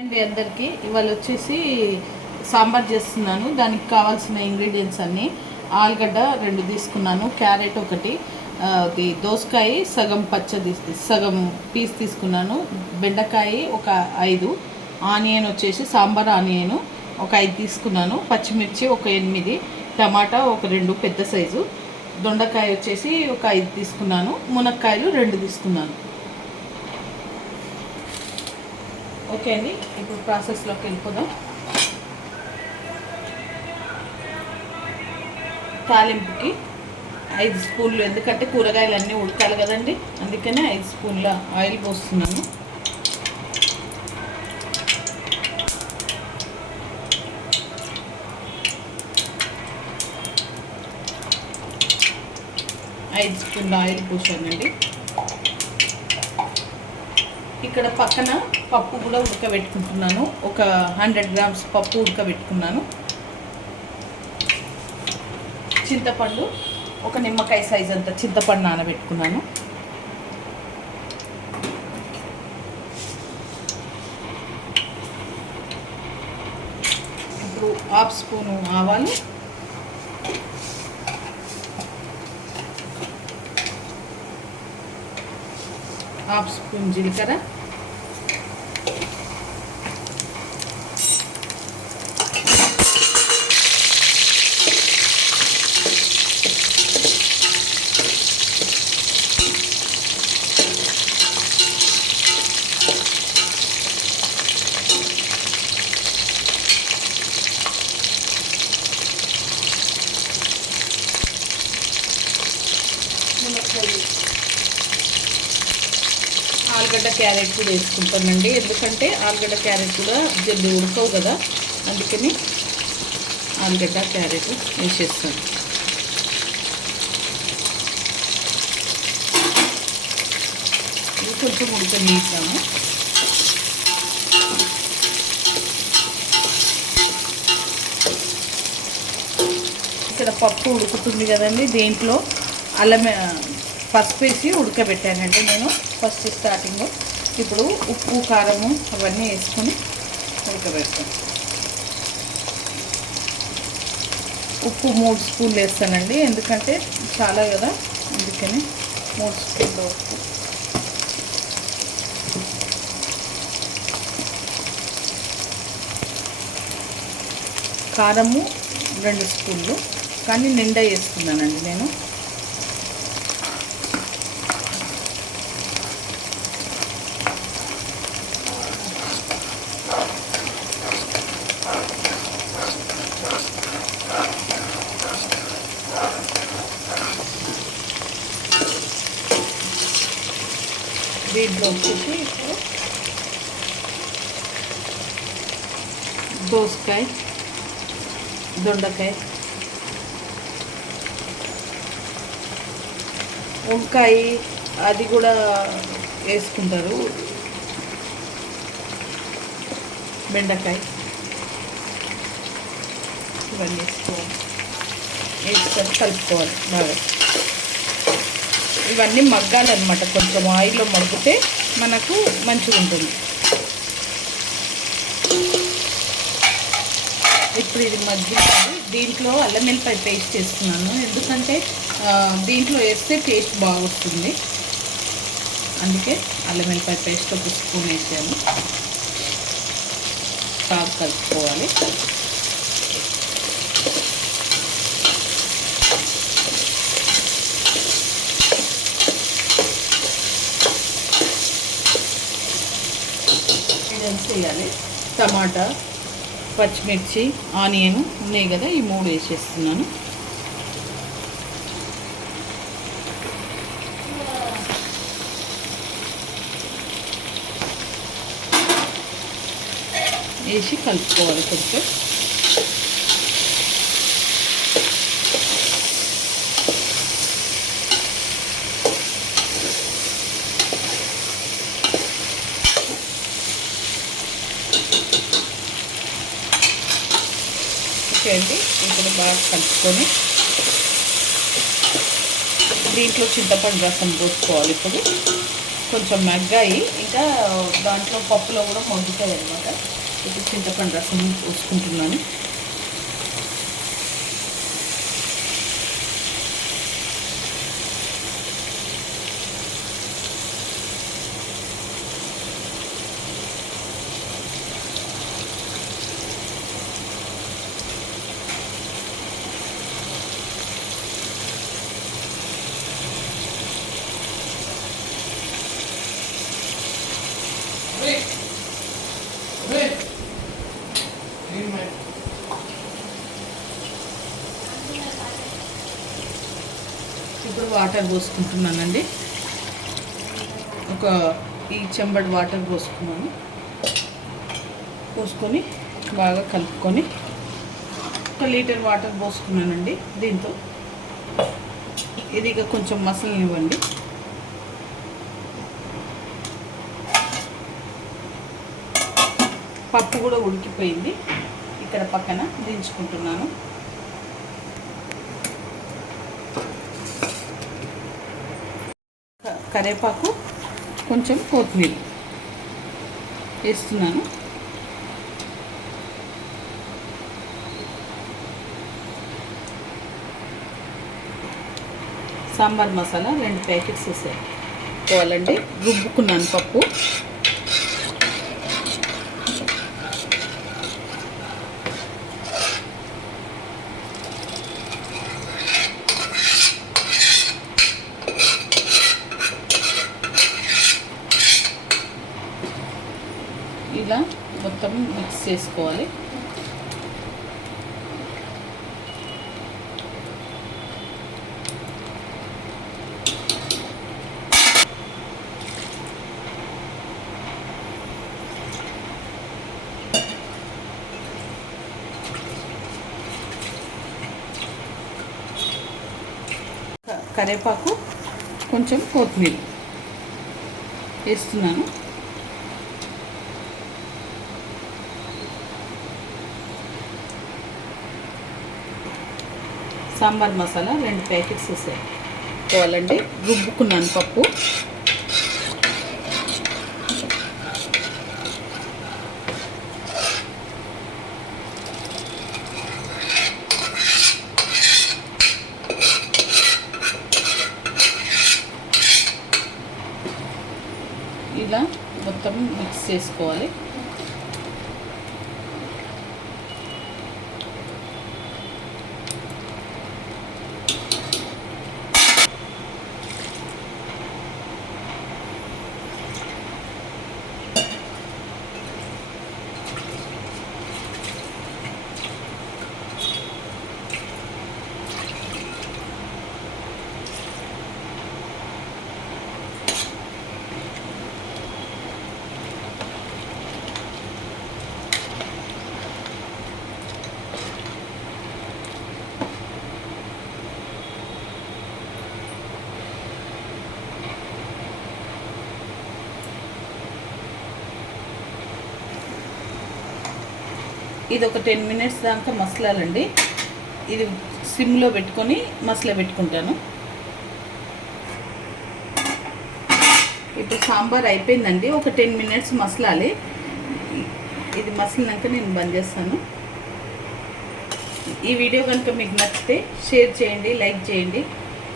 అండి అందరికీ ఇవాళ వచ్చేసి సాంబార్ చేస్తున్నాను. దానికి కావాల్సిన ఇంగ్రీడియంట్స్ అన్నీ ఆలుగడ్డ 2 తీసుకున్నాను, క్యారెట్ ఒకటి, దోసకాయ సగం సగం పీస్ తీసుకున్నాను, బెండకాయ ఒక 5, ఆనియన్ వచ్చేసి సాంబార్ ఆనియన్ ఒక 5 తీసుకున్నాను, పచ్చిమిర్చి ఒక 8, టమాటా ఒక 2 పెద్ద సైజు, దొండకాయ వచ్చేసి ఒక 5 తీసుకున్నాను, మునక్కాయలు 2 తీసుకున్నాను. ఓకే అండి, ఇప్పుడు ప్రాసెస్లోకి వెళ్ళిపోదాం. తాలింపుకి 5 స్పూన్లు, ఎందుకంటే కూరగాయలు అన్నీ ఉడకాలి కదండి, అందుకనే 5 స్పూన్ల ఆయిల్ పోస్తున్నాను. ఐదు స్పూన్ల ఆయిల్ పోసానండి. ఇక్కడ పక్కన పప్పు కూడా ఉడకబెట్టుకుంటున్నాను. ఒక 100 గ్రామ్స్ పప్పు ఉడకబెట్టుకున్నాను. చింతపండు ఒక నిమ్మకాయ సైజ్ అంత చింతపండు నానబెట్టుకున్నాను. ఇప్పుడు 1/2 స్పూను ఆవాలు, 1/2 స్పూన్ జీలకర్ర, ఆలుగడ్డ క్యారెట్ కూడా వేసుకుంటానండి, ఎందుకంటే ఆలుగడ్డ క్యారెట్ కూడా జల్ది ఉడకవు కదా, అందుకని ఆలుగడ్డ క్యారెట్ వేసేస్తాను. ఇది కొంచెం ఉడకనిస్తాము. ఇక్కడ పప్పు ఉడుకుతుంది కదండి, దీంట్లో అల్లం పసుపు వేసి ఉడకబెట్టానండి నేను ఫస్ట్ స్టార్టింగ్. ఇప్పుడు ఉప్పు కారము అవన్నీ వేసుకొని ఉడకబెడతాను. ఉప్పు 3 స్పూన్లు వేస్తానండి, ఎందుకంటే చాలా కదా, అందుకని 3 స్పూన్ల ఉప్పు. కారము 2 స్పూన్లు, కానీ నిండా వేస్తున్నానండి నేను. దీంట్లో వచ్చేసి ఇప్పుడు దోసకాయ, దొండకాయ, వంకాయ అది కూడా వేసుకుంటారు, బెండకాయ, ఇవన్నీ వేసుకొని కలుపుకోవాలి బాగా. ఇవన్నీ మగ్గాలన్నమాట, కొంచెం ఆయిల్లో మగ్గితే మనకు మంచిగా ఉంటుంది. ఇప్పుడు ఇది మగ్గింది, దీంట్లో అల్లం వెల్లిపాయ పేస్ట్ వేస్తున్నాను, ఎందుకంటే దీంట్లో వేస్తే టేస్ట్ బాగా వస్తుంది, అందుకే అల్లం వెల్లిపాయ పేస్ట్ 1 స్పూన్ వేసాను. బాగా కలుపుకోవాలి. వేయాలి. టమాటా, పచ్చిమిర్చి, ఆనియన్ ఉన్నాయి కదా, ఈ 3 వేసేస్తున్నాను. వేసి కలుపుకోవాలి కొంచెం. అండి ఇప్పుడు బాగా కలుపుకొని దీంట్లో చింతపండు రసం పోసుకోవాలి. ఇప్పుడు కొంచెం మగ్గాయి, ఇంకా దాంట్లో పప్పులో కూడా మగ్గుతాయి అన్నమాట. ఇప్పుడు చింతపండు రసం పోసుకుంటున్నాను. ఇప్పుడు వాటర్ పోసుకుంటున్నానండి. ఈ చెంబడి వాటర్ పోసుకున్నాను. పోసుకొని బాగా కలుపుకొని 1 లీటర్ వాటర్ పోసుకున్నానండి. దీంతో ఇది ఇక కొంచెం మసలనివ్వండి. పప్పు కూడా ఉడికిపోయింది. ఇక్కడ పక్కన దించుకుంటున్నాను. కరివేపాకు, కొంచెం కొత్తిమీర వేస్తున్నాను. సాంబార్ మసాలా 2 ప్యాకెట్స్ వేసుకోవాలండి. రుబ్బుకున్నాను పప్పు. ఇలా మొత్తం మిక్స్ చేసుకోవాలి. కరివేపాకు, కొంచెం కొత్తిమీర వేస్తున్నాను. సాంబార్ మసాలా 2 ప్యాకెట్స్ వేసుకోవాలండి. రుబ్బుకున్నాను పప్పు. ఇలా మొత్తం మిక్స్ చేసుకోవాలి. ఇది ఒక 10 మినిట్స్ దాకా మసలాలండి. ఇది సిమ్లో పెట్టుకొని మసల పెట్టుకుంటాను. ఇప్పుడు సాంబార్ అయిపోయిందండి. ఒక 10 మినిట్స్ మసలాలి. ఇది మసలినాక నేను బంద్ చేస్తాను. ఈ వీడియో కనుక మీకు నచ్చితే షేర్ చేయండి, లైక్ చేయండి,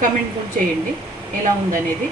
కామెంట్ కూడా చేయండి ఎలా ఉందనేది.